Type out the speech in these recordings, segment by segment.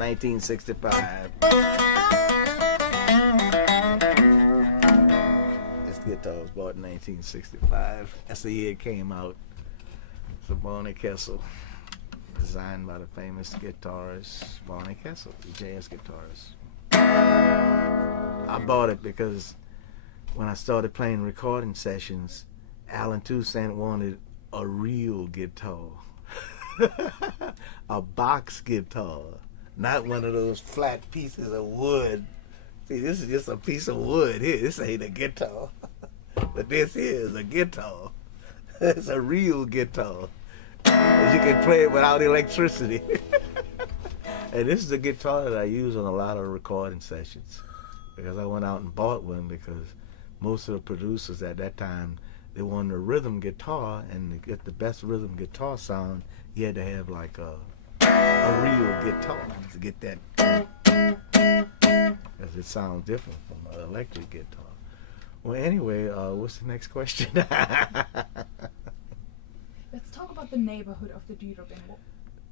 1965. This guitar was bought in 1965. That's the year it came out. It's a Barney Kessel, designed by the famous guitarist Barney Kessel, the jazz guitarist. I bought it because when I started playing recording sessions, Allen Toussaint wanted a real guitar. A box guitar, not one of those flat pieces of wood. See, this is just a piece of wood here. This ain't a guitar. But this is a guitar. It's a real guitar. You can play it without electricity. And this is the guitar that I use on a lot of recording sessions, because I went out and bought one because most of the producers at that time, they wanted a rhythm guitar, and to get the best rhythm guitar sound, you had to have like a real guitar to get that, because it sounds different from an electric guitar. Well, anyway, what's the next question? Let's talk about the neighborhood of the Dewdrop.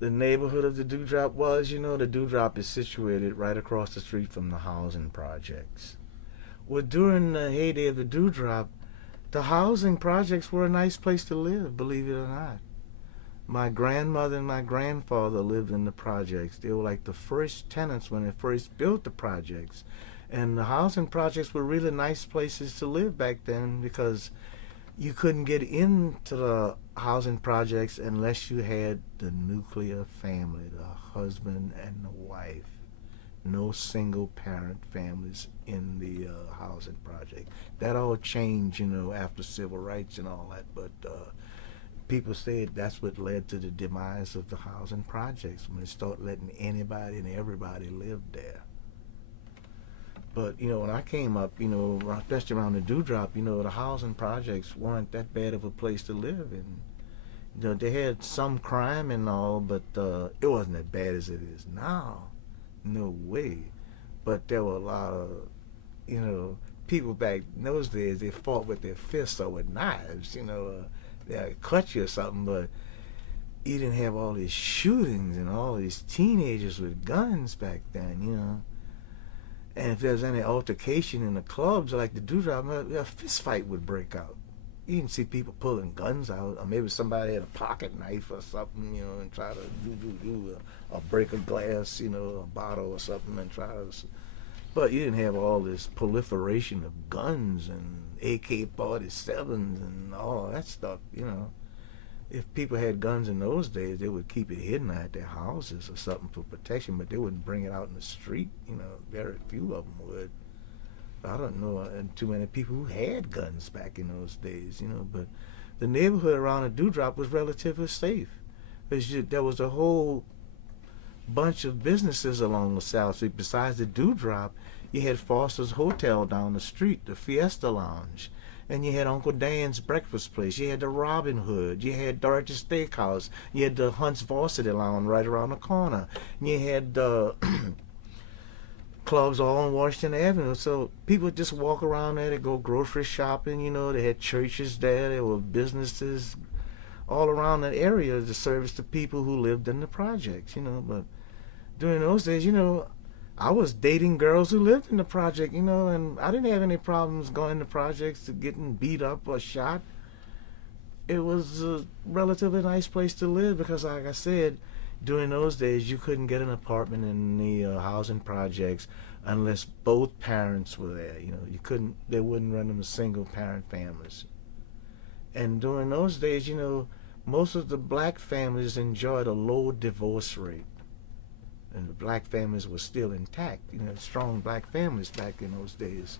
The neighborhood of the Dewdrop was, the Dewdrop is situated right across the street from the housing projects. Well, during the heyday of the Dewdrop, the housing projects were a nice place to live, believe it or not. My grandmother and my grandfather lived in the projects. They were like the first tenants when they first built the projects. And the housing projects were really nice places to live back then, because you couldn't get into the housing projects unless you had the nuclear family, the husband and the wife. No single parent families in the housing project. That all changed, after civil rights and all that. But people said that's what led to the demise of the housing projects, when they start letting anybody and everybody live there. But, when I came up, especially around the Dewdrop, the housing projects weren't that bad of a place to live. And, they had some crime and all, but it wasn't as bad as it is now. No way. But there were a lot of, people back in those days, they fought with their fists or with knives, they'd cut you or something, but you didn't have all these shootings and all these teenagers with guns back then, And if there's any altercation in the clubs like the Dewdrop, a fist fight would break out. You didn't see people pulling guns out, or maybe somebody had a pocket knife or something, and try to or break a glass, a bottle or something, and try to. But you didn't have all this proliferation of guns and AK-47s and all that stuff, If people had guns in those days, they would keep it hidden at their houses or something for protection, but they wouldn't bring it out in the street, Very few of them would. I don't know too many people who had guns back in those days, but the neighborhood around the Dewdrop was relatively safe. There was a whole bunch of businesses along the South Street. Besides the Dewdrop, you had Foster's Hotel down the street, the Fiesta Lounge, and you had Uncle Dan's Breakfast Place. You had the Robin Hood. You had Dorothy's Steakhouse. You had the Hunt's Varsity Lounge right around the corner. And you had clubs all on Washington Avenue. So people would just walk around there to go grocery shopping. They had churches there. There were businesses all around that area to service the people who lived in the projects. But during those days, I was dating girls who lived in the project, and I didn't have any problems going to projects to getting beat up or shot. It was a relatively nice place to live because, like I said, during those days you couldn't get an apartment in the housing projects unless both parents were there. They wouldn't run them as single parent families. And during those days, most of the black families enjoyed a low divorce rate. And the black families were still intact, strong black families back in those days.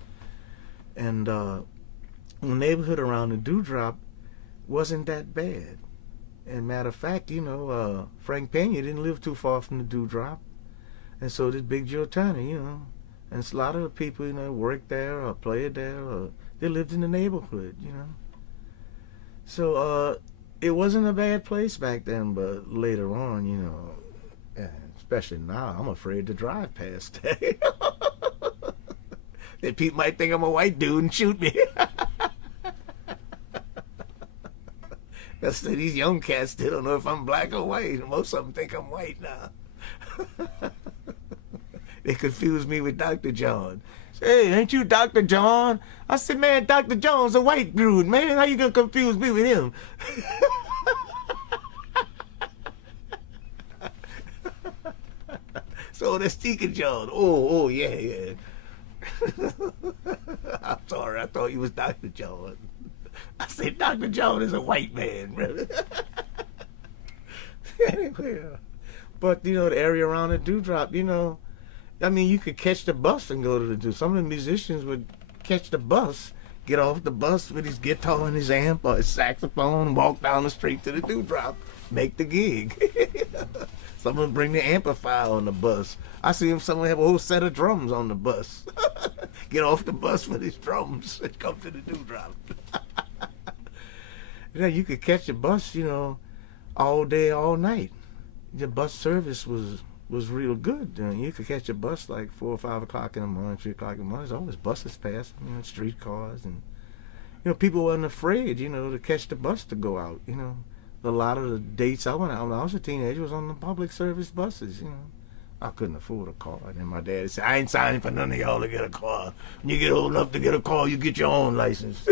And the neighborhood around the Dewdrop wasn't that bad. And matter of fact, Frank Pena didn't live too far from the Dewdrop. And so did Big Joe Turner, And a lot of the people, worked there or played there, or they lived in the neighborhood, So it wasn't a bad place back then, but later on, especially now, I'm afraid to drive past there. That people might think I'm a white dude and shoot me. Because these young cats, they don't know if I'm black or white. Most of them think I'm white now. They confused me with Dr. John. Hey, ain't you Dr. John? I said, man, Dr. John's a white dude, man. How you gonna confuse me with him? So that's Deacon John. Oh, yeah. I'm sorry, I thought you was Dr. John. I said, Dr. John is a white man, brother. Anyway, but, the area around the Dewdrop, I mean, you could catch the bus and go to the Dewdrop. Some of the musicians would catch the bus, get off the bus with his guitar and his amp or his saxophone, walk down the street to the Dewdrop, make the gig. Someone bring the amplifier on the bus. I see someone have a whole set of drums on the bus. Get off the bus with his drums and come to the Dewdrop. You could catch the bus, all day, all night. The bus service was real good. You could catch a bus like 4 or 5 o'clock in the morning, 3 o'clock in the morning. There's always buses passing, streetcars, and people wasn't afraid, to catch the bus to go out. A lot of the dates I went out when I was a teenager was on the public service buses. I couldn't afford a car, and my dad said, "I ain't signing for none of y'all to get a car. When you get old enough to get a car, you get your own license."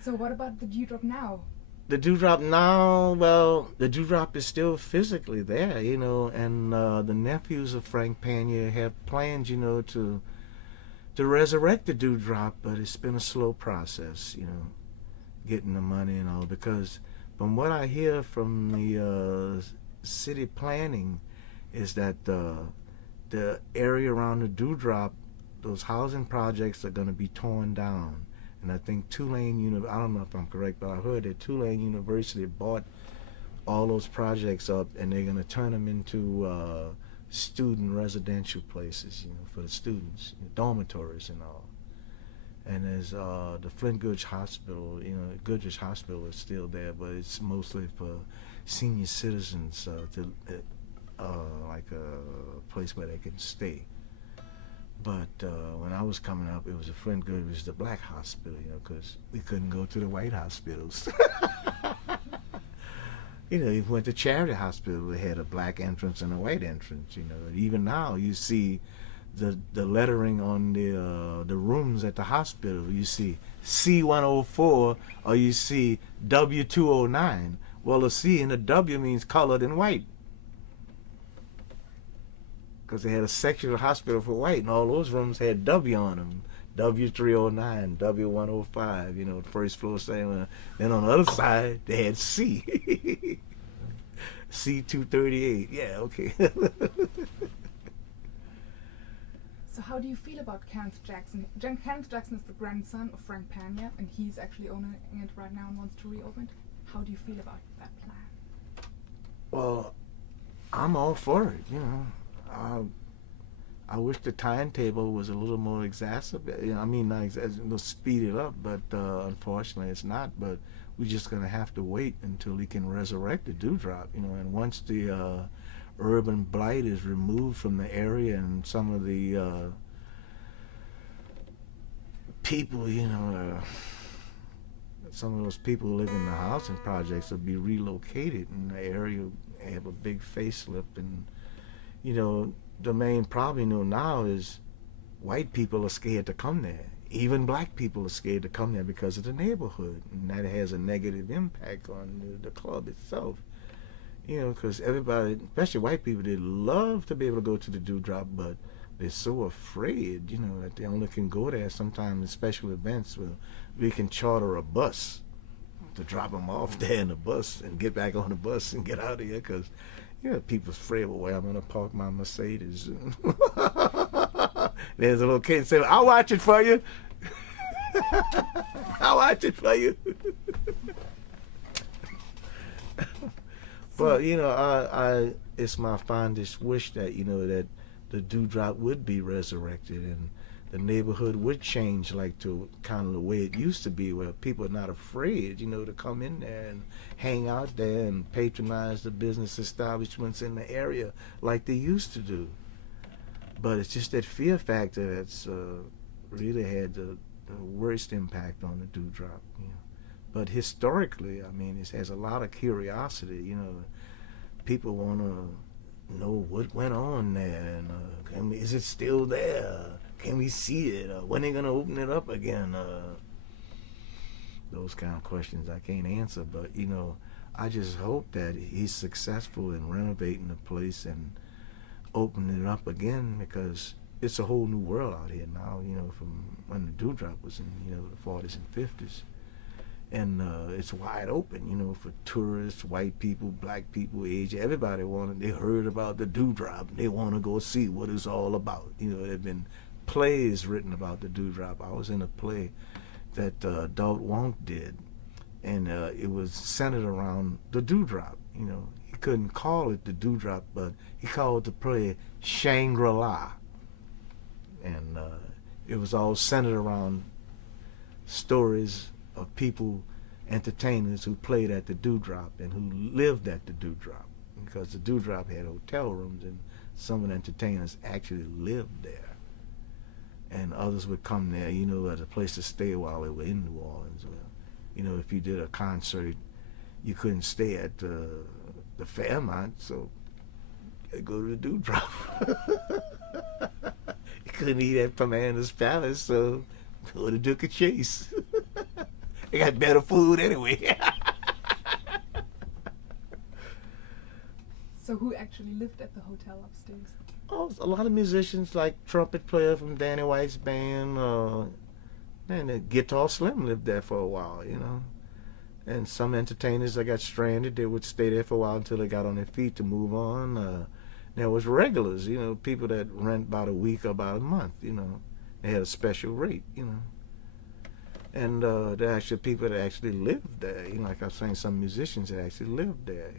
So what about the Dewdrop now? The Dewdrop now, well, the Dewdrop is still physically there, and the nephews of Frank Pena have plans, to resurrect the Dewdrop, but it's been a slow process, getting the money and all, because from what I hear from the city planning is that the area around the Dewdrop, those housing projects are going to be torn down. And I think Tulane, I don't know if I'm correct, but I heard that Tulane University bought all those projects up, and they're going to turn them into student residential places, for the students, dormitories and all. And there's the Flint Goodrich Hospital, Goodrich Hospital is still there, but it's mostly for senior citizens, like a place where they can stay. But when I was coming up, it was a Flint Goodrich, it was the black hospital, because we couldn't go to the white hospitals. You went to Charity Hospital, they had a black entrance and a white entrance, Even now, you see the lettering on the rooms at the hospital. You see C104 or you see W209. Well, the C and the W means colored and white, because they had a section of the hospital for white, and all those rooms had W on them. W309, W105, the first floor, second. Then on the other side, they had C. C238, yeah, okay. So how do you feel about Kenneth Jackson? Kenneth Jackson is the grandson of Frank Pena, and he's actually owning it right now and wants to reopen it. How do you feel about that plan? Well, I'm all for it, I wish the timetable was a little more exacerbated. I mean, not speed it up, but unfortunately it's not. But we're just going to have to wait until he can resurrect the Dewdrop, and once the urban blight is removed from the area and some of the people, some of those people who live in the housing projects will be relocated, and the area will have a big facelift. And, the main problem, now is white people are scared to come there. Even black people are scared to come there because of the neighborhood, and that has a negative impact on the club itself. Because everybody, especially white people, they love to be able to go to the Dewdrop, but they're so afraid, that they only can go there sometimes in special events where we can charter a bus to drop them off there in the bus and get back on the bus and get out of here, because people's afraid, well, where I'm going to park my Mercedes. There's a little kid saying, I'll watch it for you. I'll watch it for you. But, it's my fondest wish that, that the Dewdrop would be resurrected and the neighborhood would change like to kind of the way it used to be, where people are not afraid, to come in there and hang out there and patronize the business establishments in the area like they used to do. But it's just that fear factor that's really had the worst impact on the Dewdrop. But historically, I mean, it has a lot of curiosity. You know, people want to know what went on there, and is it still there? Can we see it? When are they gonna open it up again? Those kind of questions I can't answer. But you know, I just hope that he's successful in renovating the place and opening it up again, because it's a whole new world out here now. You know, from when the Dewdrop was in the 40s and 50s. And it's wide open, you know, for tourists, white people, black people, Asian. Everybody they heard about the Dewdrop. They want to go see what it's all about. You know, there have been plays written about the Dewdrop. I was in a play that Adult Wonk did, and it was centered around the Dewdrop. You know, he couldn't call it the Dewdrop, but he called the play Shangri-La. And it was all centered around stories of people, entertainers who played at the Dewdrop and who lived at the Dewdrop, because the Dewdrop had hotel rooms and some of the entertainers actually lived there, and others would come there, you know, as a place to stay while they were in New Orleans. Well, you know, if you did a concert, you couldn't stay at the Fairmont, so you go to the Dewdrop. You couldn't eat at Commander's Palace, so go to Duke of Chase. They got better food anyway. So who actually lived at the hotel upstairs? Oh, a lot of musicians, like trumpet player from Danny White's band, and the Guitar Slim lived there for a while, you know. And some entertainers that got stranded, they would stay there for a while until they got on their feet to move on. There was regulars, you know, people that rent about a week or about a month, you know. They had a special rate, you know. And there are actually people that actually lived there. You know, like I was saying, some musicians that actually lived there.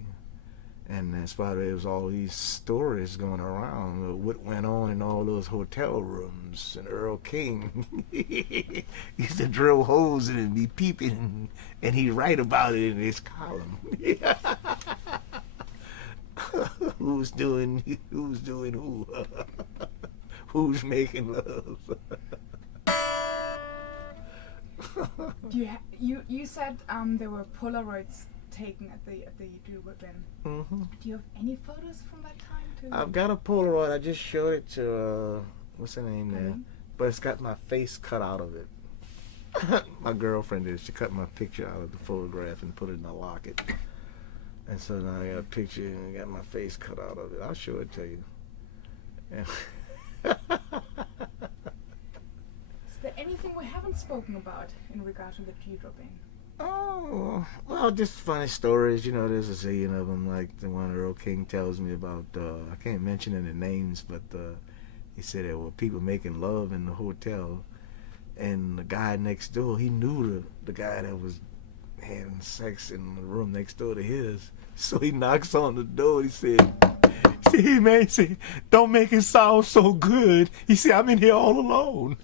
And that's why there was all these stories going around of what went on in all those hotel rooms. And Earl King used to drill holes in it and be peeping, and he'd write about it in his column. Who's doing who? Who's making love? You said there were Polaroids taken at the Dewdrop Inn. Mm-hmm. Do you have any photos from that time too? I've got a Polaroid. I just showed it to what's her name there, Mm-hmm. but it's got my face cut out of it. My girlfriend did. She cut my picture out of the photograph and put it in a locket. And so now I got a picture and I got my face cut out of it. I'll show it to you. Yeah. Is there anything we haven't spoken about in regard to the Dewdrop Inn? Oh, well, just funny stories. You know, there's a zillion of them, like the one Earl King tells me about. I can't mention any names, but he said there were people making love in the hotel, and the guy next door, he knew the guy that was having sex in the room next door to his. So he knocks on the door. He said, "Hey man," he said, "don't make it sound so good." He said, "I'm in here all alone."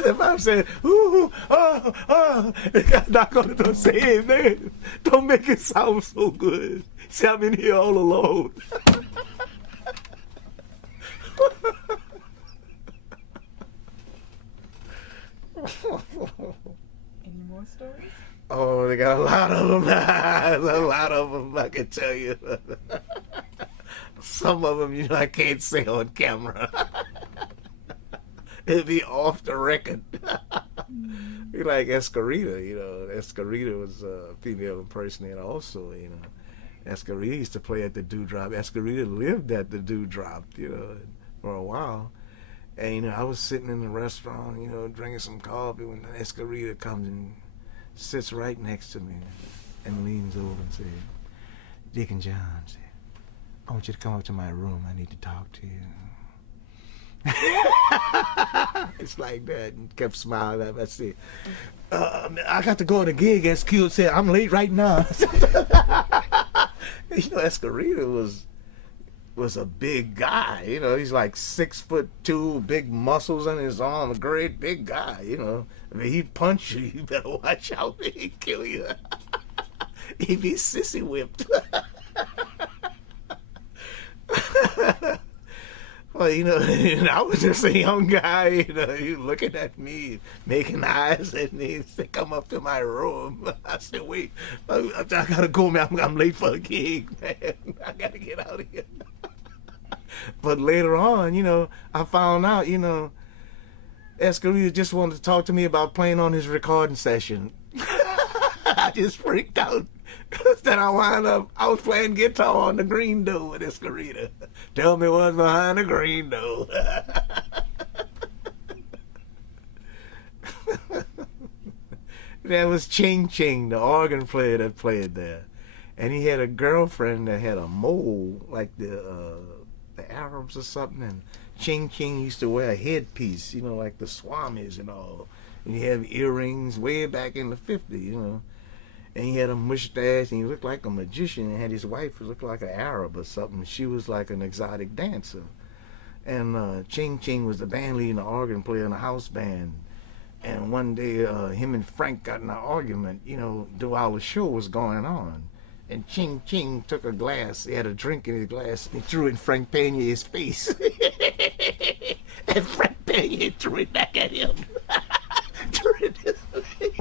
If I'm saying, "Ooh, the guy knock on the door and say, "Hey man, don't make it sound so good." He said, "I'm in here all alone." Any more stories? Oh, they got a lot of them. A lot of them, I can tell you. Some of them, you know, I can't say on camera. It'd be off the record. Be like Escarita, you know. Escarita was a female impersonator also, you know. Escarita used to play at the Dewdrop. Escarita lived at the Dewdrop, you know, for a while. And, you know, I was sitting in the restaurant, you know, drinking some coffee when Escarita comes and sits right next to me and leans over and says, "Deacon John, I want you to come up to my room. I need to talk to you." It's like that, and kept smiling at me. I said, "I got to go on a gig." SQ said, "I'm late right now." You know, Escarita was a big guy. You know, he's like 6'2", big muscles in his arm, a great big guy. You know, I mean, he'd punch you. You better watch out. He'd kill you. He'd be sissy whipped. Well, I was just a young guy, he looking at me, making eyes at me, and said, come up to my room. I said, wait, I gotta go, man. I'm late for a gig, man. I gotta get out of here. But later on, I found out, Escarita just wanted to talk to me about playing on his recording session. I just freaked out. Then I was playing guitar on the green door with Escarita. Tell me what's behind the green door. That was Ching Ching, the organ player that played there. And he had a girlfriend that had a mole, like the Arabs or something, and Ching Ching used to wear a headpiece, like the Swamis and all. And he had earrings way back in the 50s, And he had a mustache, and he looked like a magician, and had his wife who looked like an Arab or something. She was like an exotic dancer. And Ching Ching was the band leader and the organ player in a house band. And one day, him and Frank got in an argument, while the show was going on. And Ching Ching took a glass, he had a drink in his glass, and threw it in Frank Peña's face. And Frank Peña threw it back at him. Threw it in his face.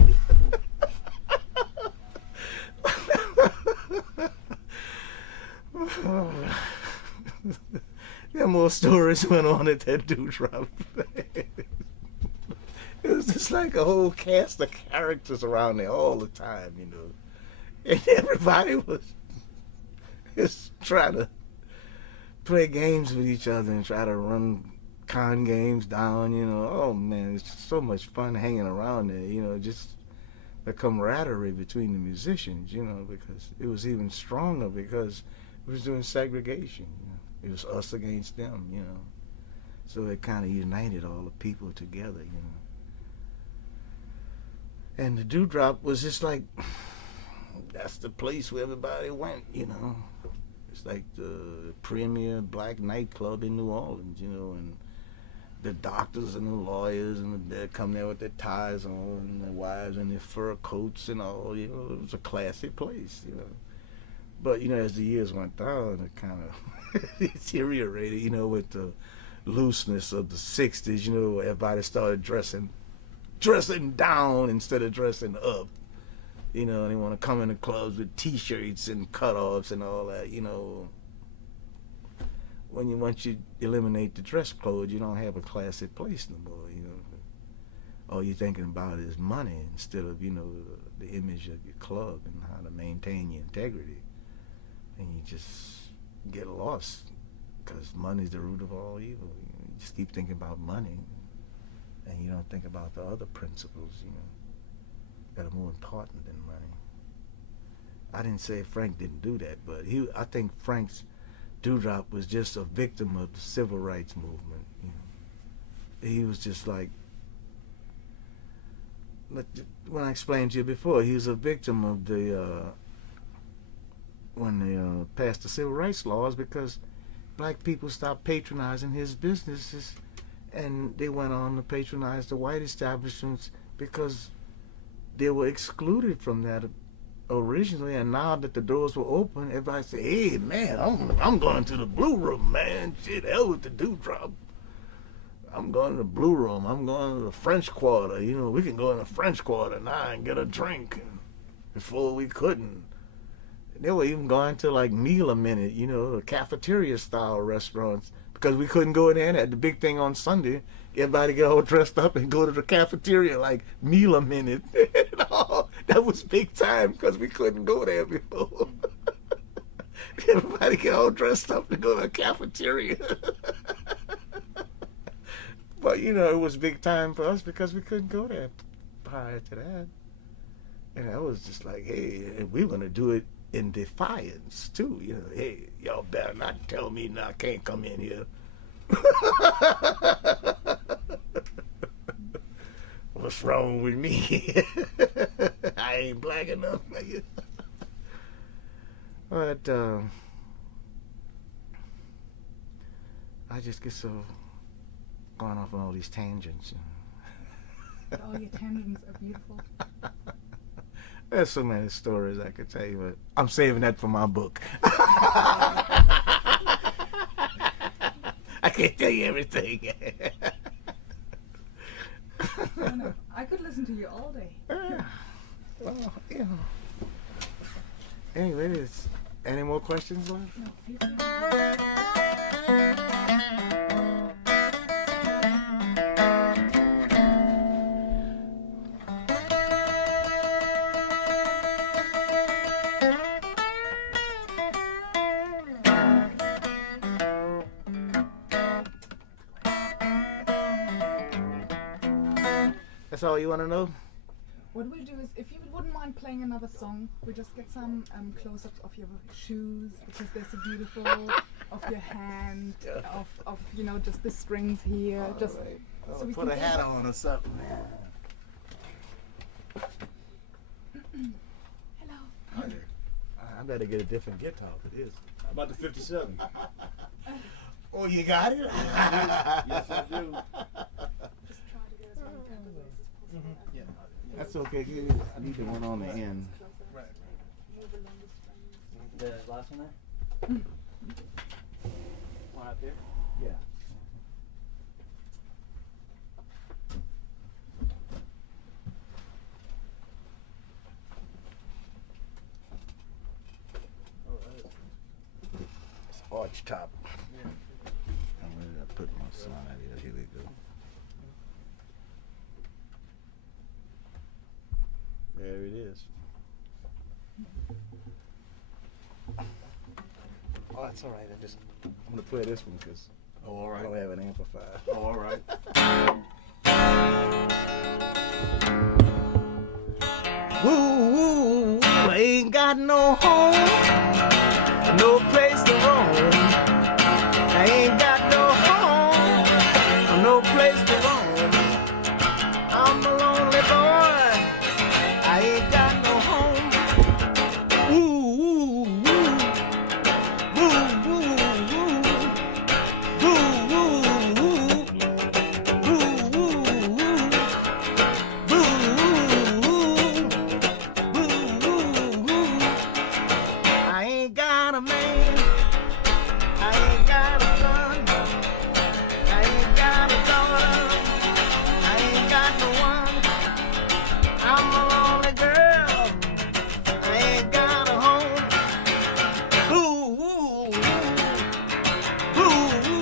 There more stories went on at that Dewdrop. It was just like a whole cast of characters around there all the time, And everybody was just trying to play games with each other and try to run con games down, Oh, man, it's just so much fun hanging around there, just the camaraderie between the musicians, because it was even stronger because it was doing segregation. It was us against them, So it kind of united all the people together, And the Dewdrop was just like, that's the place where everybody went, It's like the premier black nightclub in New Orleans, and the doctors and the lawyers, and they come there with their ties on, and their wives in their fur coats and all, It was a classy place, But, as the years went on, it kind of deteriorated, with the looseness of the 60s, everybody started dressing down instead of dressing up. And they want to come into clubs with T-shirts and cutoffs and all that, Once you eliminate the dress code, you don't have a classy place no more, All you're thinking about is money instead of, the image of your club and how to maintain your integrity. And you just get lost because money's the root of all evil. You just keep thinking about money, and you don't think about the other principles, that are more important than money. I didn't say Frank didn't do that, but I think Frank's Dewdrop was just a victim of the civil rights movement. He was just like, when I explained to you before, he was a victim of the when they passed the civil rights laws, because black people stopped patronizing his businesses, and they went on to patronize the white establishments because they were excluded from that originally. And now that the doors were open, everybody said, hey man, I'm going to the Blue Room, man. Shit, hell with the Dewdrop. I'm going to the Blue Room. I'm going to the French Quarter. We can go in the French Quarter now and get a drink. Before we couldn't. They were even going to like Meal a Minute, the cafeteria style restaurants, because we couldn't go in there. And the big thing on Sunday, everybody get all dressed up and go to the cafeteria like Meal a Minute. That was big time because we couldn't go there before. Everybody get all dressed up to go to the cafeteria. But it was big time for us because we couldn't go there prior to that. And I was just like, hey, and we're going to do it in defiance, too. Hey, y'all better not tell me I can't come in here. What's wrong with me? I ain't black enough. But I just get so going off on all these tangents. All your tangents are beautiful. There's so many stories I could tell you, but I'm saving that for my book. I can't tell you everything. No, I could listen to you all day. Well, you know. Anyway, any more questions left? No, feel free. That's all you want to know? What we'll do is, if you wouldn't mind playing another song, we'll just get some close-ups of your shoes, because they're so beautiful, of your hand, of you know, just the strings here. All just right. so we Put can a hat on or something. Hello. I better get a different guitar for this. How about the 57? Oh, you got it? Yes, I do. Just try to get as many tempo bass as possible. Yeah. That's okay. I need the one on the end. Right. Move along the strings. The last one there? One up here? Yeah. It's arch top. I'm going to put my sign here. Here we go. There it is. Oh, that's all right. I'm gonna play this one because Oh, all I don't right. have an amplifier. Oh, all right. Woo, woo, I ain't got no home, no place to roam. I ain't got no home, no place to roam. I'm a lonely boy. I ain't got no home. Woo, woo, woo. Woo, woo, woo. Woo, woo, woo. Woo, woo, woo. Woo, woo, woo. I ain't got a man. I ain't got a son. I ain't got a daughter. I ain't got no one. I'm a lonely girl. I ain't got a home. Ooh, ooh, ooh, ooh,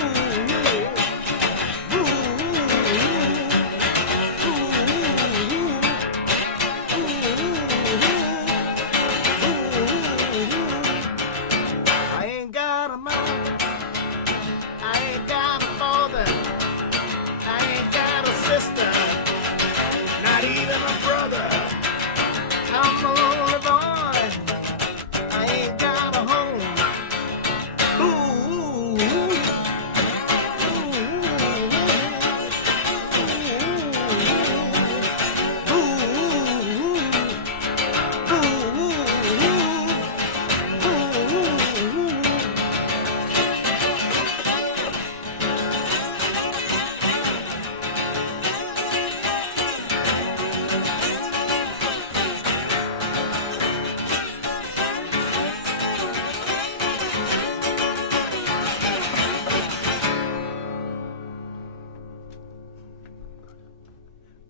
ooh, I ain't got a mother. I ain't got a father. I ain't got a sister. Not even a brother. I'm a lonely boy. I ain't got a home. Ooh,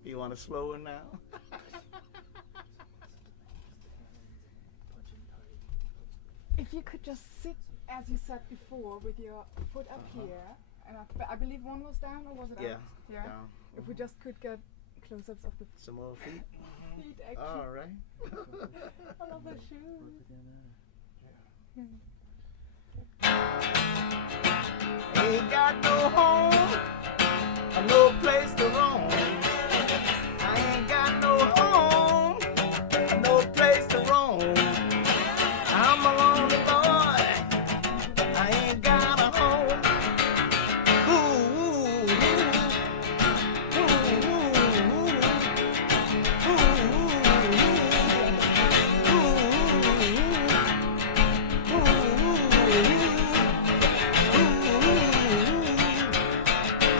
You want to slow it now? If you could just sit, as you said before, with your foot up here, and I believe one was down, or was it Yeah, up? Yeah. down. If we just could get close-ups of the Some more feet? feet, actually. All right. I love the shoes. Ain't got no home, no place to roam. I ain't got no home, no place to roam. I'm a lonely boy. I ain't got a home. Ooh, ooh, ooh,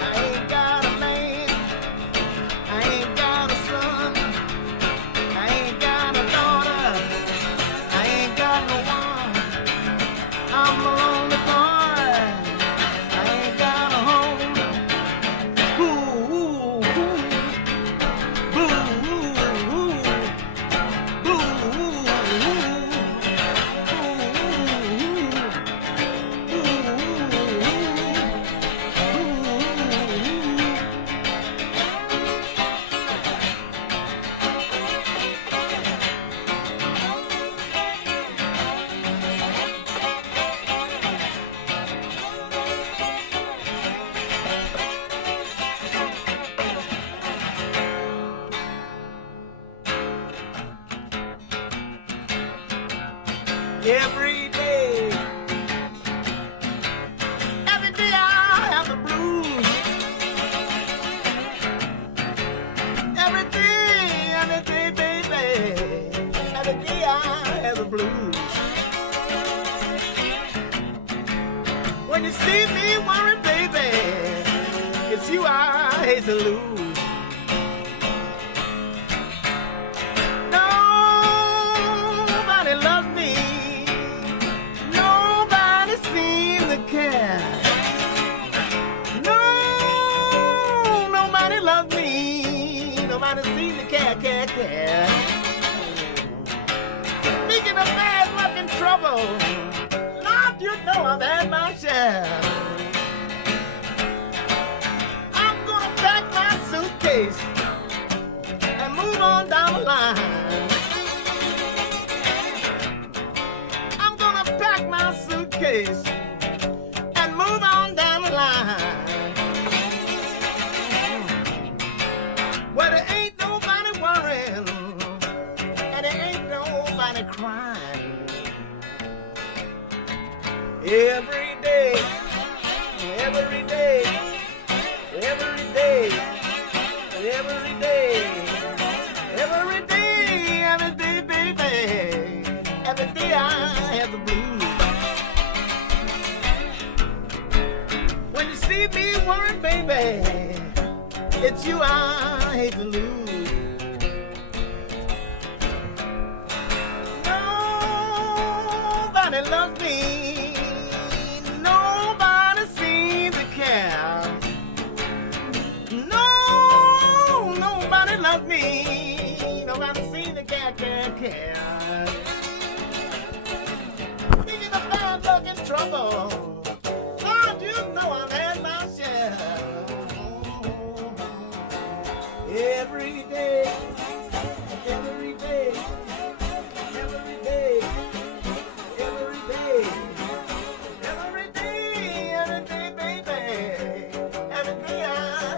I ain't got a man. every day. Every day I have the blues. Every day, baby. Every day I have the blues. When you see me worried, baby, it's you I hate to lose. Nobody loves me. Nobody seems to care. No, nobody loves me. Nobody seems to care. Speaking of bad luck and trouble, Lord, you know I've had my share. I'm gonna pack my suitcase and move on down the line. I'm gonna pack my suitcase and move on down the line. Well, there ain't nobody worrying and there ain't nobody crying. Every day, every day, every day, every day, every day, every day, baby. Every day I have the blues. When you see me worried, baby, it's you I hate to lose. Nobody loves me. Me, nobody seems to care. Speaking of bad luck and trouble, Lord, you know I've had my share. Every day, every day, every day, every day, every day, every day, baby. Every day I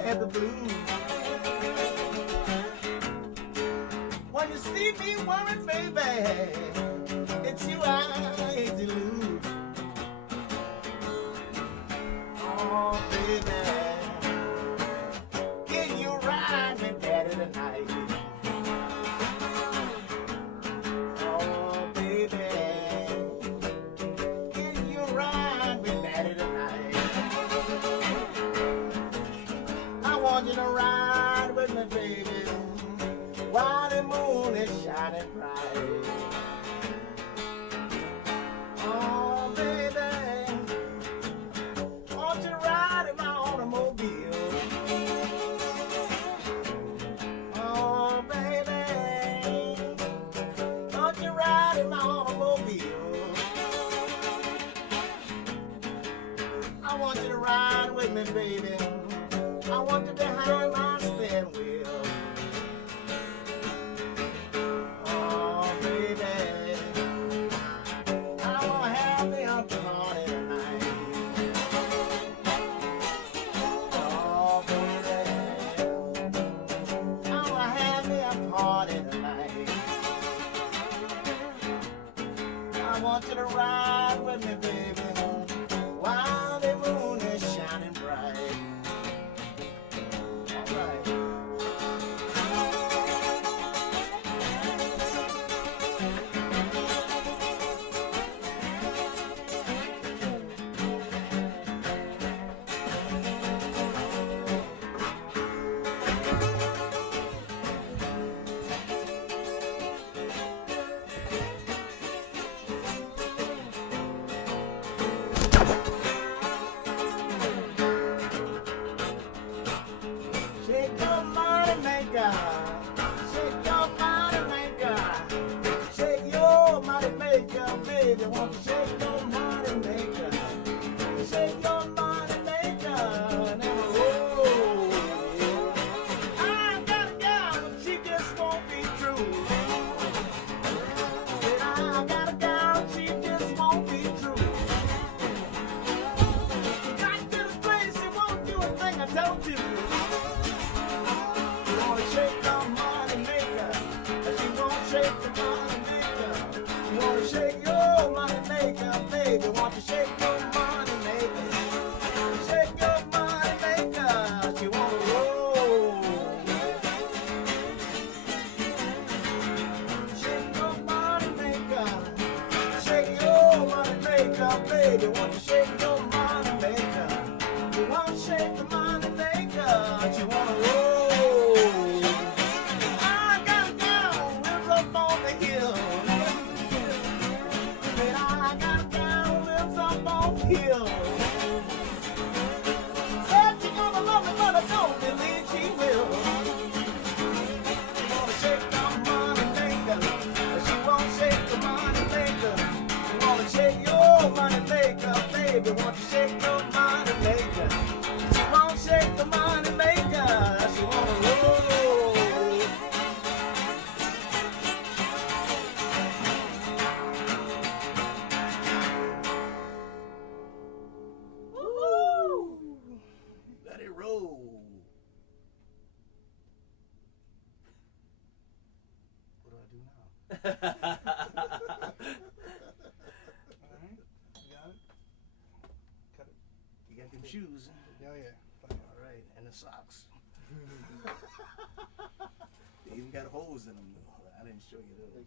have the blues. When you see me worried, baby, it's you I hate to lose. Oh, baby, can you ride with daddy tonight? Oh, baby, can you ride with daddy tonight? I want you to ride with me, baby, while the moon is shining bright. Oh, baby, won't you ride in my automobile? Oh, baby, won't you ride in my automobile? I want you to ride with me, baby. I want you behind my steering wheel. I want you to ride with me, baby, while the moon is shining bright. All right. Shake your money maker, shake your money maker, shake your money maker, baby. Won't you shake your money maker, shake your money maker. Now, oh, I got a gal, but she just won't be true. Said I got a gal, she just won't be true. Got to this place, she won't do a thing I told you. Shake your money maker, she won't shake the money maker. You wanna shake your money you shake your money maker? Shake your money maker. She wanna roll. Shake your money maker. Shake your money maker, baby. Won't you shake your money maker? You won't shake the money maker. She wanna roll. I got a gal lives up on the hill. Said I got a gal lives up on the hill. Said she gonna love me, but I don't believe she will. She wanna shake the money maker. She won't shake the money maker. She wanna shake your money maker, baby. Won't you shake your money maker? She won't shake the money maker. She wanna roll. Woo! Let it roll. What do I do now? All right, you got it. Cut it. You got them shoes. Yeah, yeah. All right, and the socks. They even got holes in them. I didn't show you those.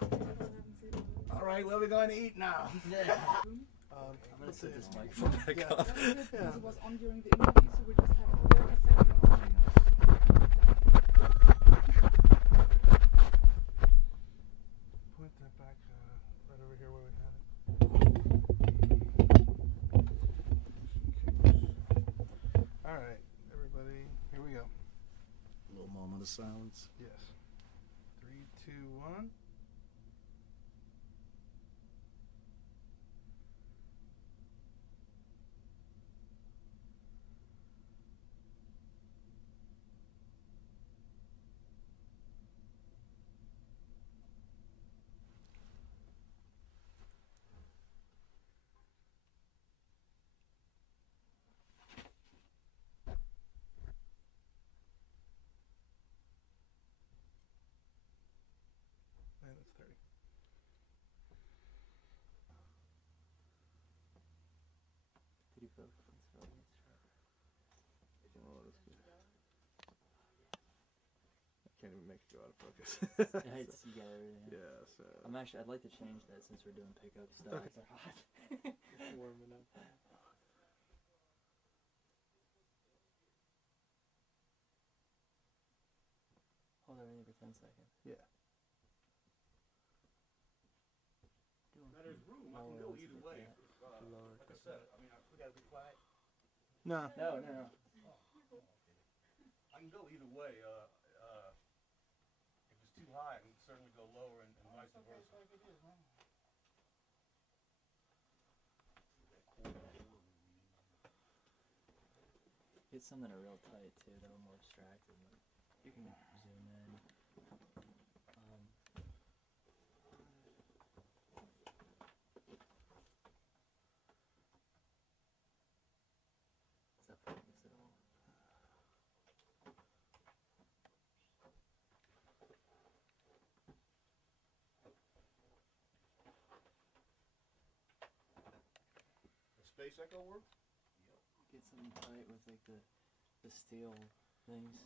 I haven't seen it. All right, where we going to eat now? I'm gonna set this microphone back off. Because it was on during the interview, so we just have a 30-second on. Point that back right over here where we had it. All right, everybody, here we go. A little moment of silence. Yes. 3, 2, 1. Minus 30. Did you focus on spelling it? Oh, that's good. I can't even make it go out of focus. Yeah, it's, you got everything. Yeah, so. I'd like to change that since we're doing pickup stuff. Okay. It's hot. It's warming up. Hold everything for 10 seconds. Yeah. Now there's room. I can go either way. Like I said, I mean, we gotta be quiet. No. No. I can go either way. If it's too high, I can certainly go lower and vice versa. Get something real tight too, that we're more distracted. You can zoom in. Does that focus at all? The space echo work? Get something tight with like the steel things.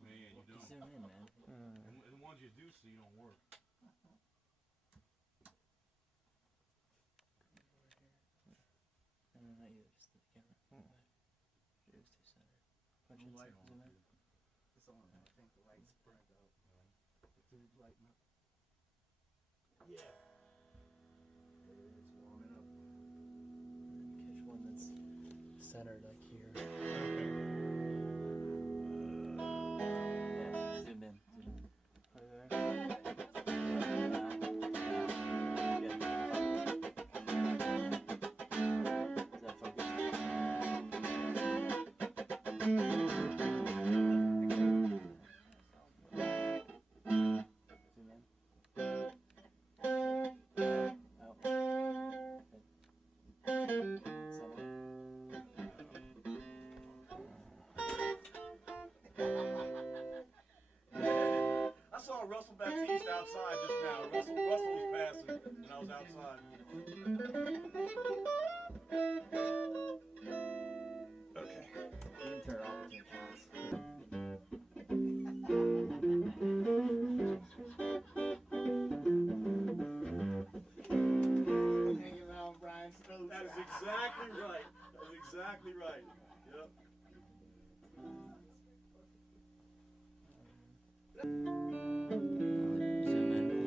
Man, you don't. Zoom in, man. And the ones you do see don't work. No, not you, just the camera. It was too centered. Punch in, light zoom on, in. It's on. I think the light's burnt out. The tube lighting up. Yeah. It's warming up. Catch one that's centered like here. Yeah, zoom in. Right there. Is that focused? Zoom in. Out. Center. saw Russell Baptiste outside just now. Russell was passing when I was outside. Okay. You can turn it off between shots. Hanging out Brian's toes. That is exactly right. That is exactly right. Yep.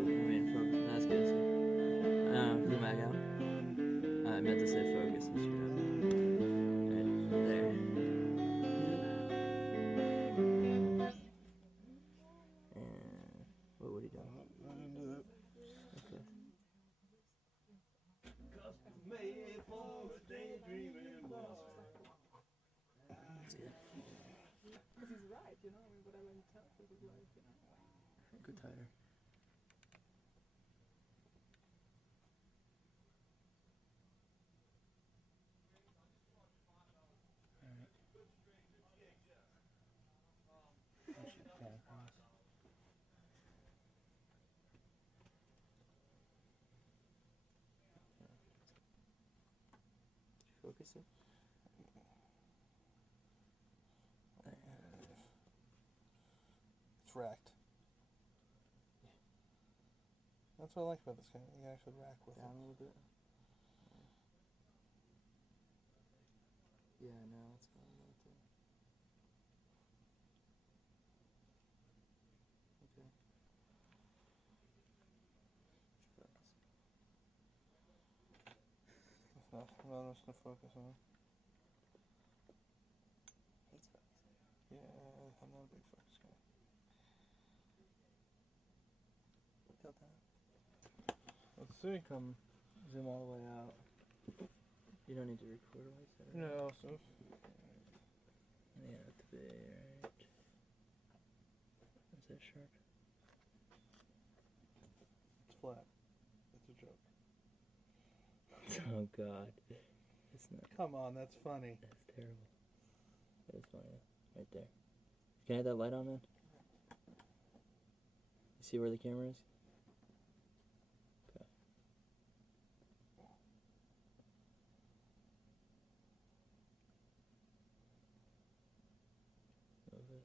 Zoom in, focus. That's good. Zoom back out. I meant to say focus and shoot up. Right there. And what would he do? Okay. Made for a daydreaming boy. That's good. Because he's right, you know. I mean, whatever he tells us is right, you know. Good tighter. Focus it. It's racked. That's what I like about this game. You can actually rack with Down a it. little bit. Yeah, no, that's fine. Too. Okay. Focus. It's not I'm just gonna focus on it. Hates focus. Yeah, I'm not a big focus guy. Tilt down. Let's see. Come zoom all the way out. You don't need to record like that. Right? No, so Yeah, to be right. Is that sharp? it's flat. It's a joke. Oh God, it's not. Come on, that's funny. That's terrible. That's funny. Right there. Can I have that light on, man? You see where the camera is? Okay. Move it.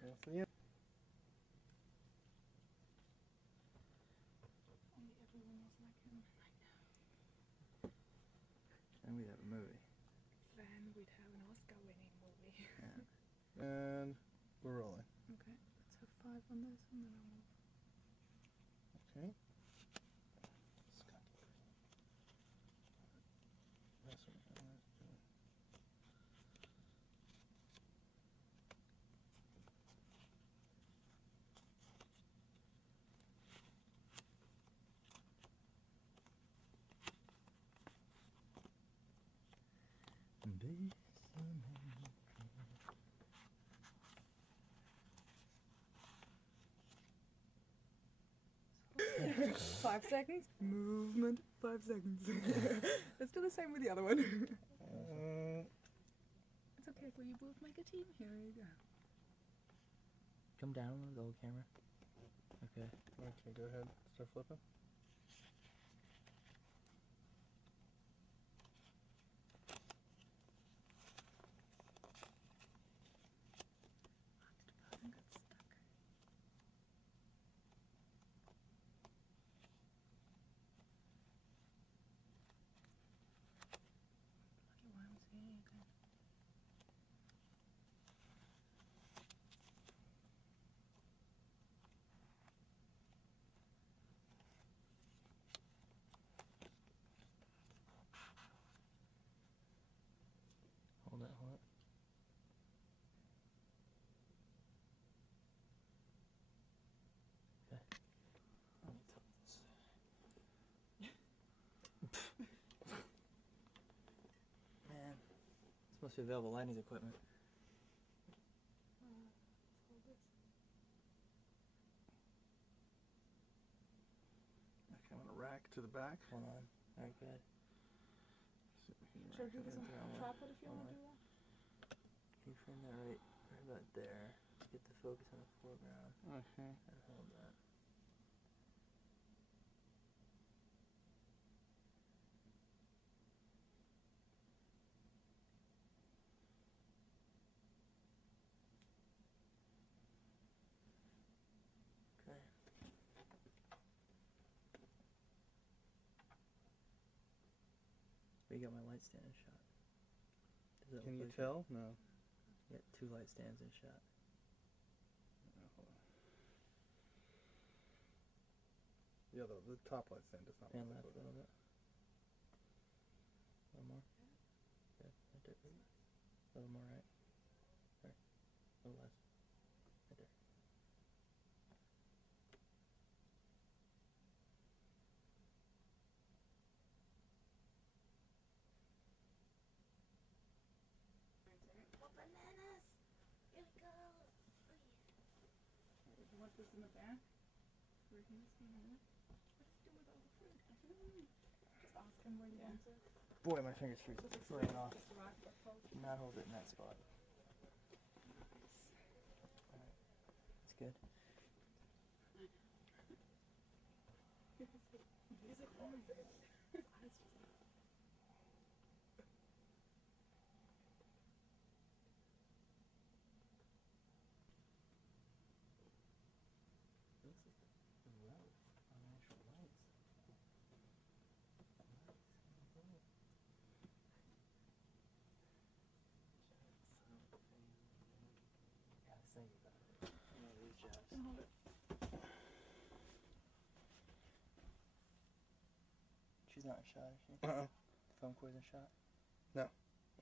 That's the end. Only everyone was like him right now. And we'd have a movie. Then we'd have an Oscar-winning movie. Yeah. And we're rolling. Okay, let's have 5 on this and then I'll move. Okay. Scott. That's what I'm gonna do. So, 5 seconds, movement, 5 seconds. Let's do the same with the other one. It's okay, will you both make a team? Here you go. Come down with the old camera. Okay. Okay, go ahead. Start flipping. I got stuck. Bloody worms here again. Hold it, hold it. Okay. Let me tilt this. Man, this must be available lighting equipment. Hold this. Okay, I'm gonna rack to the back. Hold on. Alright, good. See if we can Should I rack do it this in. on tripod if you want to do that? Can you about there? Get the focus on the foreground Okay. and hold that. Okay. But you got my light stand in shot. Does that Can look you like tell? No. You got 2 light stands in shot. Hold on. Yeah, the top light stand does not Pan look left like a little bit. A little more. Good. Right there. A little more right. Right. A little less. Right there. Bananas! Here we go! You want this in the back? Where he's going. What does he do with all the fruit? I don't know. Just ask him where he wants it. Boy, my finger's flying off. Just right for approach. Do not hold it in that spot. Alright. That's good. Is it hard? His eyes just like... Looks like a row on actual lights. Yeah, I was thinking about it. One of these jobs. Hold it. She's not in shot, is she? Uh-uh. The phone cord's in shot?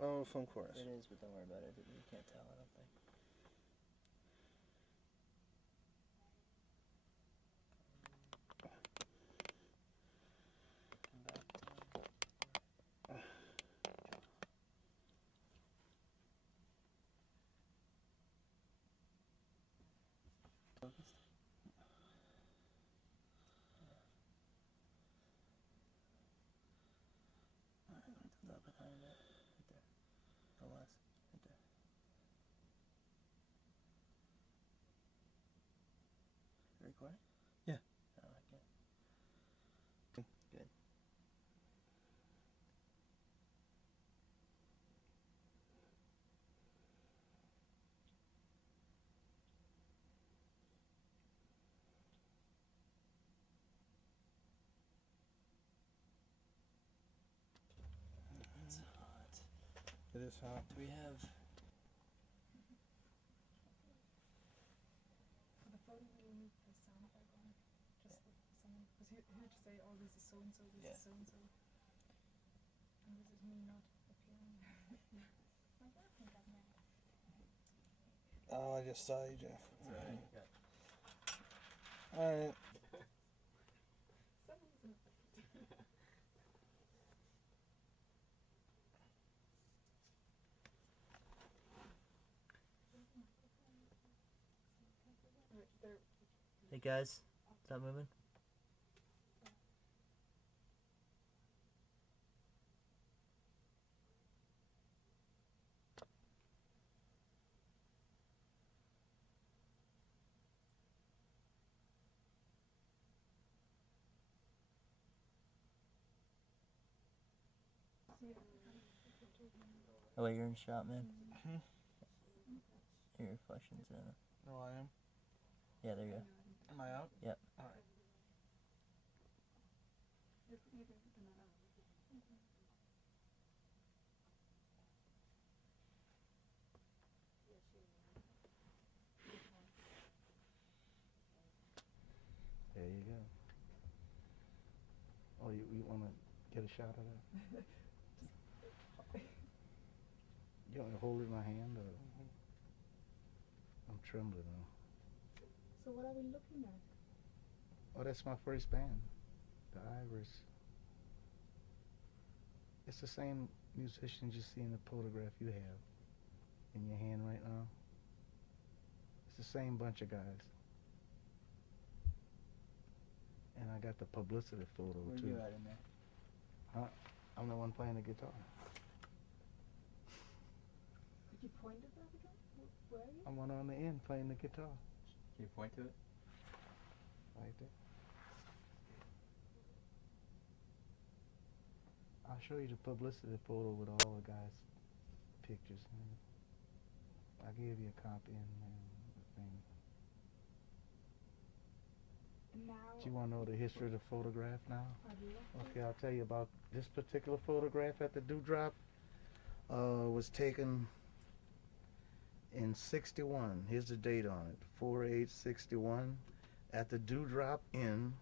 Oh, phone chorus. It is, but don't worry about it. You can't tell, I don't think. Come back. Focused? Alright, let me tilt up behind it. Right there. No less. Right there. You recording? Yeah. Oh, okay. Good. It's hot. It is hot. Do we have... For the photo, we will need the sound background. Just with someone. Because he'll just say, oh, this is so and so, this Yeah. is so and so. And this is me not appearing. My boyfriend got mad. Oh, I just saw you, Jeff. Alright. Alright. Someone's in There. Hey guys, is that moving? Oh wait, you're in shot, man. Your reflections in it. No, I am. Yeah, there you go. Am I out? Yep. Alright. You can put the net out. There you go. Oh, you want to get a shot of that? You want to hold it in my hand? Or? I'm trembling now. So what are we looking at? Oh, that's my first band, the Iris. It's the same musicians you see in the photograph you have in your hand right now. It's the same bunch of guys. And I got the publicity photo Where too. you at in there? Huh? I'm the one playing the guitar. Could you point point at that again? Where are you? I'm on the end playing the guitar. Can you point to it? Right there. I'll show you the publicity photo with all the guys' pictures. I gave you a copy and the thing. Now. Do you want to know the history of the photograph now? I do. Okay, I'll tell you about this particular photograph at the Dewdrop. Was taken in 61. Here's the date on it, 4/8/61, at the Dewdrop Inn.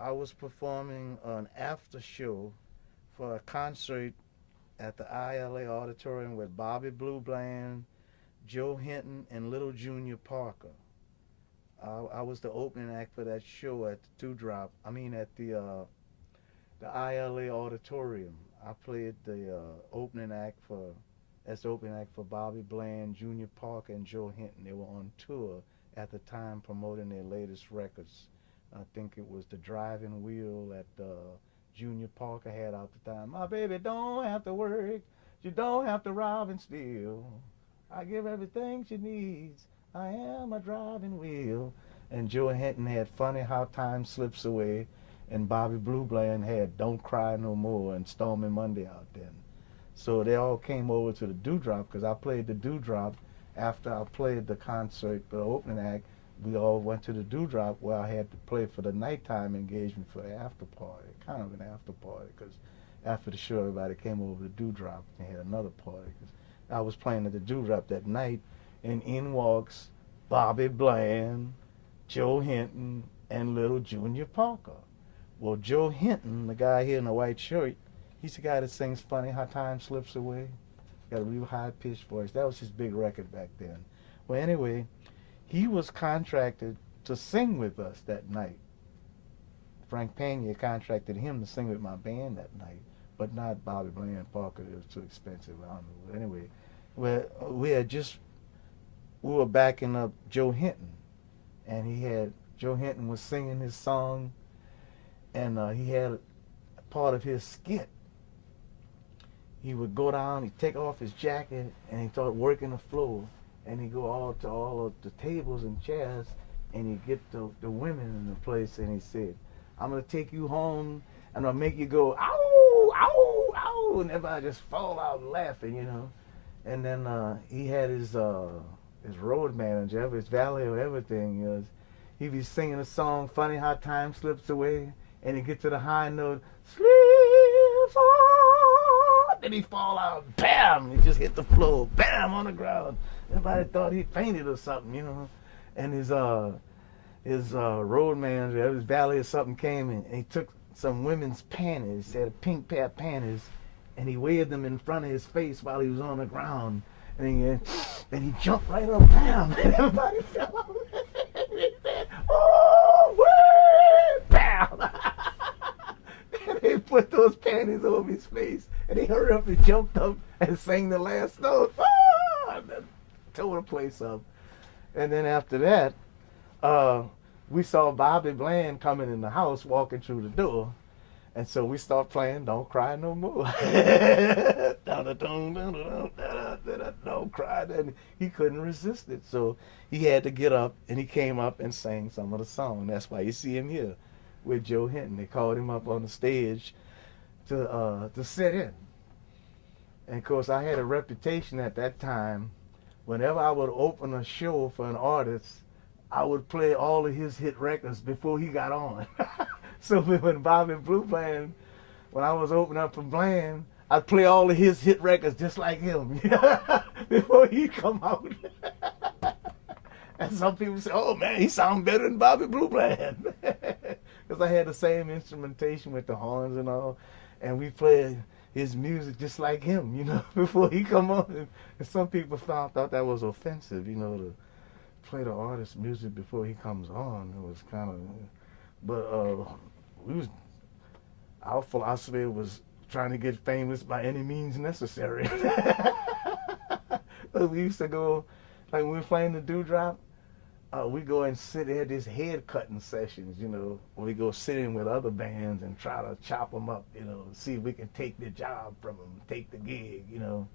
I was performing an after show for a concert at the ILA Auditorium with Bobby Blue Bland, Joe Hinton, and Little Junior Parker. I was the opening act for that show at the Dewdrop. I mean, at the ILA Auditorium. I played the opening act as the opening act for Bobby Bland, Junior Parker, and Joe Hinton. They were on tour at the time promoting their latest records. I think it was the Driving Wheel that Junior Parker had out the time. My baby don't have to work. She don't have to rob and steal. I give everything she needs. I am a driving wheel. And Joe Hinton had Funny How Time Slips Away. And Bobby Blue Bland had Don't Cry No More and Stormy Monday out then. So they all came over to the Dewdrop because I played the Dewdrop after I played the concert, the opening act. We all went to the Dewdrop where I had to play for the nighttime engagement for the after party, kind of an after party, because after the show everybody came over to the Dewdrop and had another party. Cause I was playing at the Dewdrop that night, and in walks Bobby Bland, Joe Hinton, and Little Junior Parker. Well, Joe Hinton, the guy here in the white shirt, he's the guy that sings Funny How Time Slips Away. Got a real high-pitched voice. That was his big record back then. Well, anyway, he was contracted to sing with us that night. Frank Pena contracted him to sing with my band that night, but not Bobby Bland Parker. It was too expensive. I don't know. Anyway, we were backing up Joe Hinton, and Joe Hinton was singing his song, and he had part of his skit. He would go down, he'd take off his jacket, and he'd start working the floor, and he'd go to all of the tables and chairs, and he'd get the women in the place, and he said, I'm going to take you home, and I'll make you go, ow, ow, ow, and everybody just fall out laughing, you know. And then he had his road manager, his valet or everything. He'd be singing a song, Funny How Time Slips Away, and he'd get to the high note, slips on, then he'd fall out, bam, he just hit the floor, bam, on the ground. Everybody thought he fainted or something, you know. And his road manager, his valet or something came in, and he took some women's panties, he had a pink pair of panties, and he waved them in front of his face while he was on the ground. And then he jumped right up, bam, and everybody fell out. He said, oh, word, bam. And they put those panties over his face, and he hurried up and jumped up and sang the last note. And then tore the place up. And then after that, we saw Bobby Bland coming in the house, walking through the door. And so we start playing Don't Cry No More. Don't cry. And he couldn't resist it. So he had to get up, and he came up and sang some of the song. That's why you see him here with Joe Hinton. They called him up on the stage to sit in. And of course, I had a reputation at that time. Whenever I would open a show for an artist, I would play all of his hit records before he got on. So when Bobby Blue Bland, when I was opening up for Bland, I'd play all of his hit records just like him before he come out. And some people say, oh man, he sounds better than Bobby Blue Bland. Because I had the same instrumentation with the horns and all, and we played his music just like him, you know, before he come on. And some people thought that was offensive, you know, to play the artist's music before he comes on. It was kind of, but our philosophy was trying to get famous by any means necessary. We used to go, like when we were playing the Dewdrop, we go and sit at these head cutting sessions, you know, where we go sit in with other bands and try to chop them up, you know, see if we can take the job from them, take the gig, you know.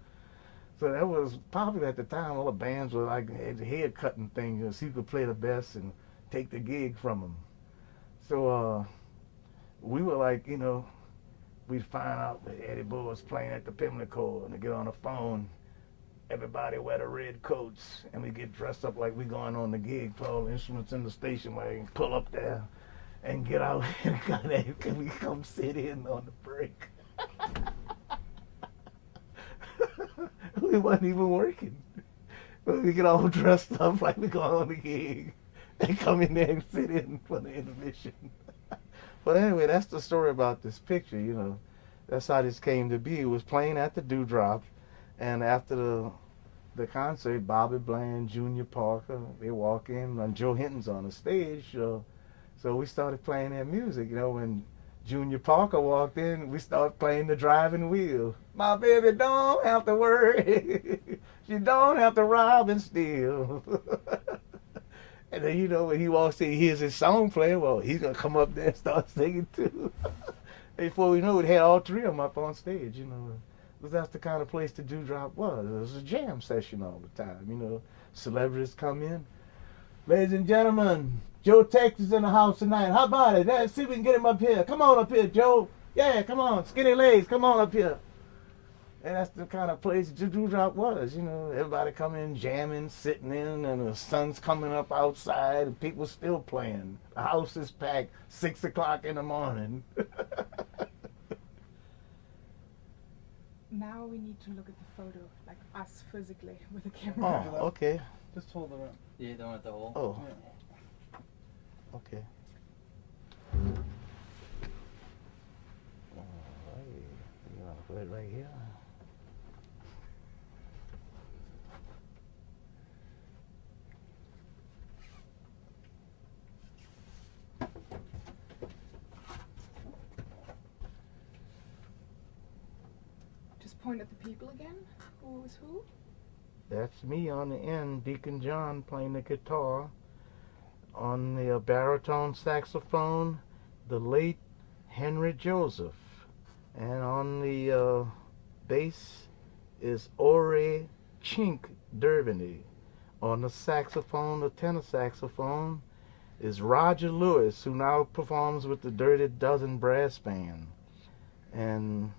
So that was popular at the time. All the bands were like had the head cutting thing, so you could play the best and take the gig from them. So we were like, we'd find out that Eddie Bull was playing at the Pimlico, and to get on the phone, everybody wear the red coats, and we get dressed up like we going on the gig, put all the instruments in the station wagon, pull up there, and get out and we come sit in on the break. We wasn't even working. But we get all dressed up like we going on the gig. They come in there and sit in for the intermission. But anyway, that's the story about this picture, That's how this came to be. It was playing at the Dewdrop, and after the concert, Bobby Bland, Junior Parker, they walk in, and Joe Hinton's on the stage. So we started playing their music. When Junior Parker walked in, we started playing the Driving Wheel. My baby don't have to worry. She don't have to rob and steal. And then, when he walks in, he hears his song playing, well, he's going to come up there and start singing too. Before we knew it, had all three of them up on stage, Because that's the kind of place the Dewdrop was. It was a jam session all the time, Celebrities come in. Ladies and gentlemen, Joe Tex is in the house tonight. How about it? Let's see if we can get him up here. Come on up here, Joe. Yeah, come on. Skinny legs, come on up here. And that's the kind of place the Dewdrop was, Everybody come in jamming, sitting in, and the sun's coming up outside, and people still playing. The house is packed, 6 o'clock in the morning. Now we need to look at the photo, like us physically with the camera. Oh, okay. Just hold it up. Yeah, you don't want the hole. Oh, Yeah. okay. All right. You want to put it right here? Just point at the people again. Who is who? That's me on the end, Deacon John playing the guitar. On the baritone saxophone, the late Henry Joseph. And on the bass is Ore Chink Durbany. On the saxophone, the tenor saxophone, is Roger Lewis, who now performs with the Dirty Dozen Brass Band. And,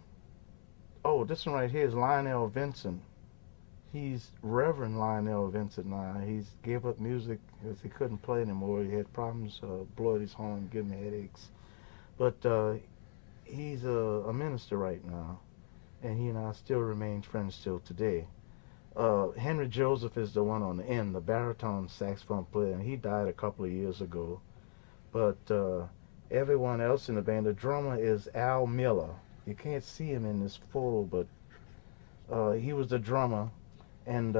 this one right here is Lionel Vincent. He's Reverend Lionel Vincent now. He's gave up music because he couldn't play anymore. He had problems blowing his horn, giving him headaches. But he's a minister right now, and he and I still remain friends till today. Henry Joseph is the one on the end, the baritone saxophone player, and he died a couple of years ago. But everyone else in the band, the drummer is Al Miller. You can't see him in this photo, but he was the drummer. And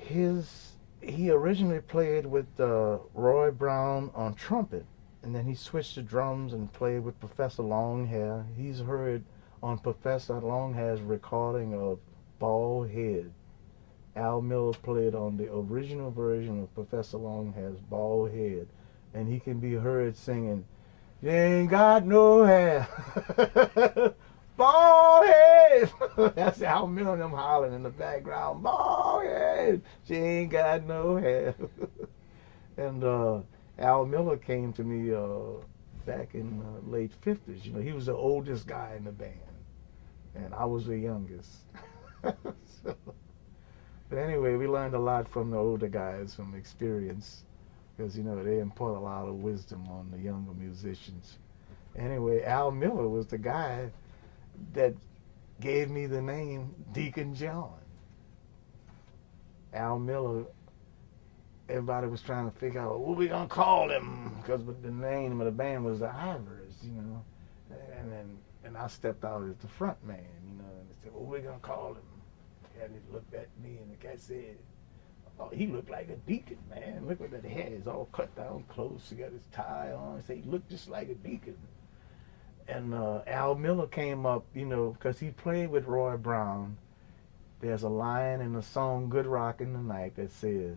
he originally played with Roy Brown on trumpet, and then he switched to drums and played with Professor Longhair. He's heard on Professor Longhair's recording of Bald Head. Al Miller played on the original version of Professor Longhair's Bald Head, and he can be heard singing, "You ain't got no hair." Bald head! That's Al Miller and them hollering in the background. Bald head! She ain't got no hair. And Al Miller came to me back in the late 50s. He was the oldest guy in the band, and I was the youngest. But anyway, we learned a lot from the older guys, from experience, because, they impart a lot of wisdom on the younger musicians. Anyway, Al Miller was the guy that gave me the name Deacon John. Al Miller, everybody was trying to figure out what we gonna call him, because the name of the band was the Ivors, and I stepped out as the front man, and they said, what we gonna call him? And he looked at me, and the cat said, oh, he looked like a deacon, man. Look at that hair, he's all cut down close, he got his tie on. He said, he looked just like a deacon. And Al Miller came up, because he played with Roy Brown. There's a line in the song Good Rockin' the Night that says,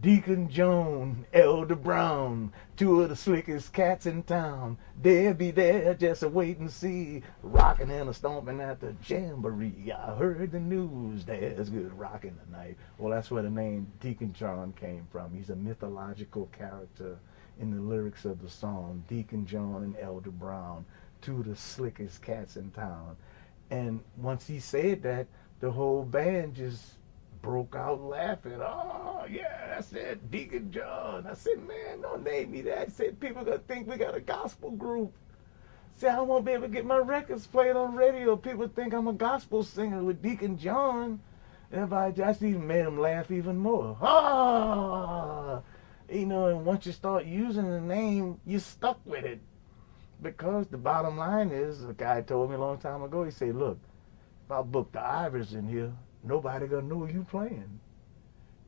Deacon John, Elder Brown, two of the slickest cats in town. They'll be there just a wait and see, rocking and a stomping at the jamboree. I heard the news, there's good rocking tonight. Well, that's where the name Deacon John came from. He's a mythological character in the lyrics of the song. Deacon John and Elder Brown, two of the slickest cats in town. And once he said that, the whole band just broke out laughing. Oh, yeah, that's it, Deacon John. I said, man, don't name me that. He said, people going to think we got a gospel group. See, I won't be able to get my records played on radio. People think I'm a gospel singer with Deacon John. Everybody just even made them laugh even more. Ah! You know, and once you start using the name, you're stuck with it. Because the bottom line is, a guy told me a long time ago, he said, look, if I book the Ivers in here, nobody gonna know you playing.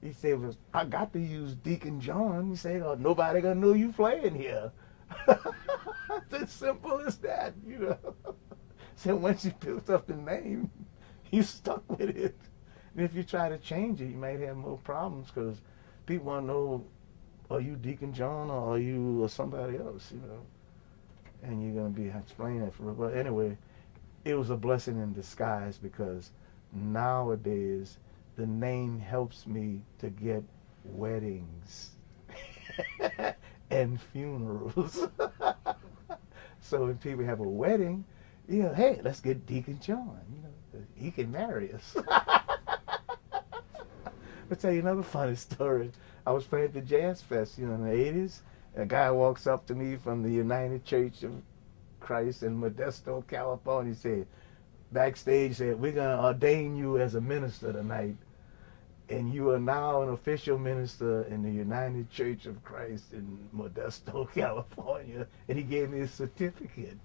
He said, well, I got to use Deacon John. He said, oh, nobody gonna know you playing here. It's as simple as that, you know. So once you built up the name, you stuck with it. And if you try to change it, you might have more problems because people want to know, are you Deacon John or are you somebody else, you know? And you're gonna be explaining that for. But anyway, it was a blessing in disguise because nowadays the name helps me to get weddings and funerals. So when people have a wedding, you know, hey, let's get Deacon John. You know, he can marry us. I'll tell you another funny story. I was playing at the Jazz Fest, you know, in the 80s. A guy walks up to me from the United Church of Christ in Modesto, California. He said, backstage, said, we're going to ordain you as a minister tonight. And you are now an official minister in the United Church of Christ in Modesto, California. And he gave me a certificate.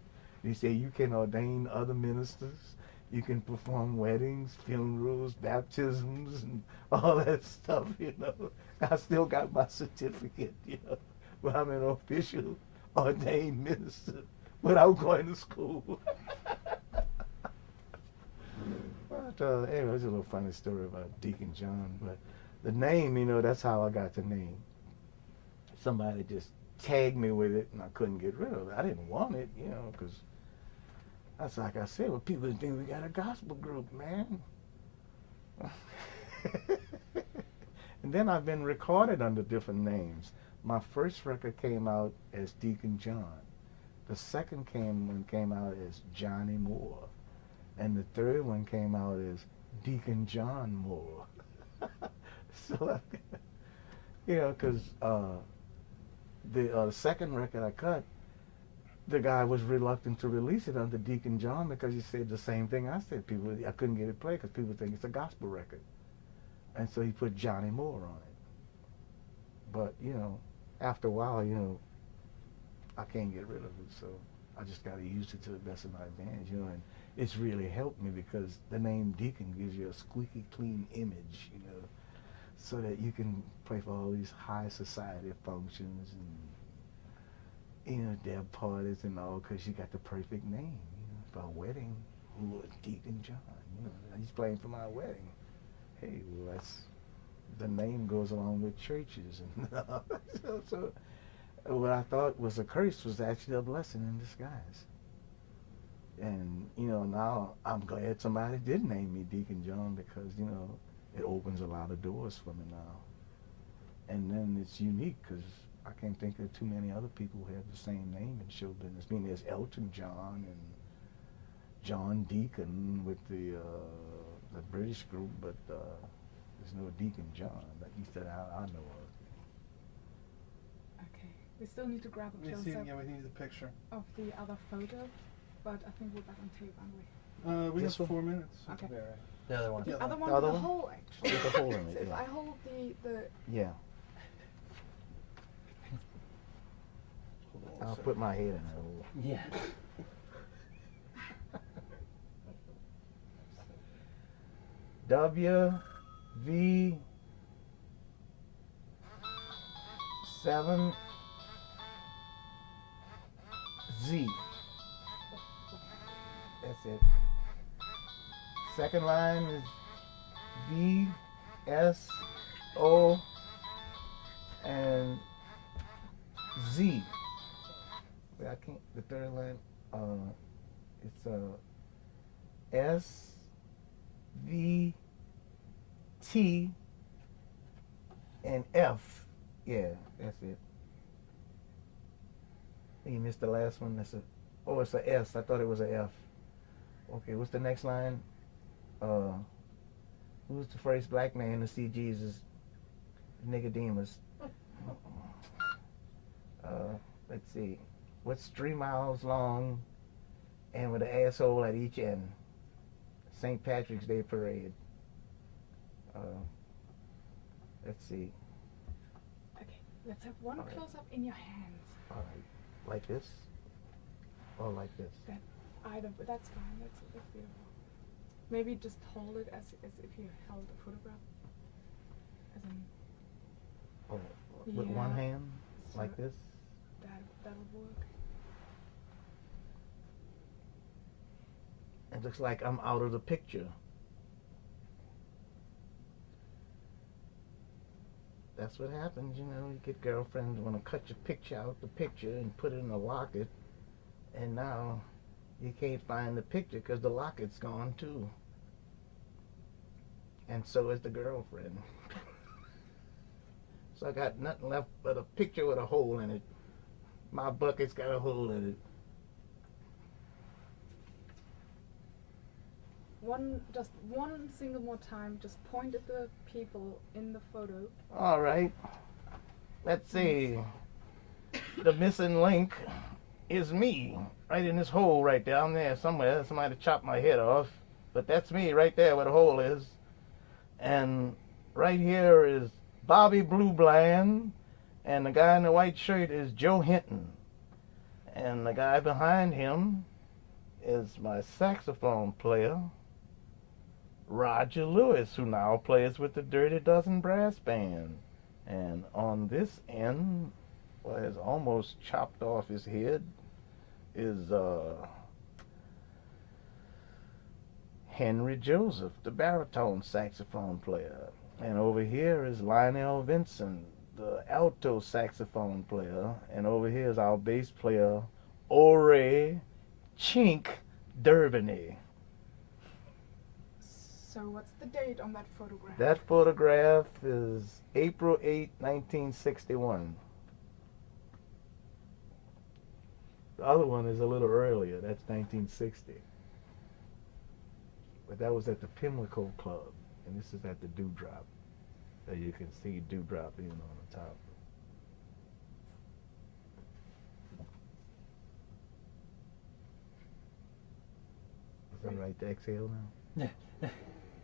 He said, you can ordain other ministers. You can perform weddings, funerals, baptisms, and all that stuff, you know. I still got my certificate, you know. But I'm an official ordained minister without going to school. But anyway, it's a little funny story about Deacon John. But the name, you know, that's how I got the name. Somebody just tagged me with it, and I couldn't get rid of it. I didn't want it, you know, because that's like I said, well, people think we got a gospel group, man. And then I've been recorded under different names. My first record came out as Deacon John. The second one came out as Johnny Moore. And the third one came out as Deacon John Moore. So, you know, because the second record I cut, the guy was reluctant to release it under Deacon John because he said the same thing I said. I couldn't get it played because people think it's a gospel record. And so he put Johnny Moore on it. But, you know, after a while, you know, I can't get rid of it. So I just got to use it to the best of my advantage, you know. And it's really helped me because the name Deacon gives you a squeaky clean image, you know, so that you can play for all these high society functions and, you know, their parties and all because you got the perfect name, you know, for a wedding. Ooh, Deacon John, you know, he's playing for my wedding. Hey, well, that's, the name goes along with churches. And so what I thought was a curse was actually a blessing in disguise. And, you know, now I'm glad somebody did name me Deacon John because, you know, it opens a lot of doors for me now. And then it's unique because I can't think of too many other people who have the same name in show business. I mean, there's Elton John and John Deacon with the British group, but there's no Deacon John, at least that I know of. Okay, we still need to grab a Yeah, close-up we need the picture. of the other photo, but I think we're back on tape, aren't we? We This have one? 4 minutes. Okay. The other one. The Yeah. other one The other with a one? hole, actually. With a hole in it, So if yeah. I hold the Yeah. I'll put my head in that hole. Yeah. WV 7Z. That's it. Second line is VSO The third line, it's S V T and F. Yeah, that's it. You missed the last one. That's a. Oh, it's a S. I thought it was a F. Okay, what's the next line? Who's the first black man to see Jesus? Nicodemus. Let's see. What's 3 miles long and with an asshole at each end? St. Patrick's Day Parade. Let's see. Okay, let's have one All right. close up in your hands. All right. Like this? Or like this? Either, but that's fine. That's beautiful. Maybe just hold it as if you held a photograph. As in, Oh, with one Yeah. hand? Like this? that'll work. It looks like I'm out of the picture. That's what happens, you know. You get girlfriends want to cut your picture out the picture and put it in a locket, and now you can't find the picture because the locket's gone too. And so is the girlfriend. So I got nothing left but a picture with a hole in it. My bucket's got a hole in it. Just one single more time. Just point at the people in the photo. All right. Let's see. The missing link is me. Right in this hole right down there somewhere. Somebody chopped my head off. But that's me right there where the hole is. And right here is Bobby Blue Bland. And the guy in the white shirt is Joe Hinton. And the guy behind him is my saxophone player, Roger Lewis, who now plays with the Dirty Dozen Brass Band. And on this end, well, has almost chopped off his head, is Henry Joseph, the baritone saxophone player. And over here is Lionel Vincent, the alto saxophone player. And over here is our bass player, Ore Chink Durbany. So what's the date on that photograph? That photograph is April 8, 1961. The other one is a little earlier. That's 1960. But that was at the Pimlico Club. And this is at the Dewdrop. There you can see Dewdrop even on the top. Is that right to exhale now?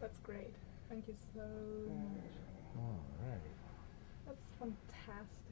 That's great. Thank you so much. All right. That's fantastic.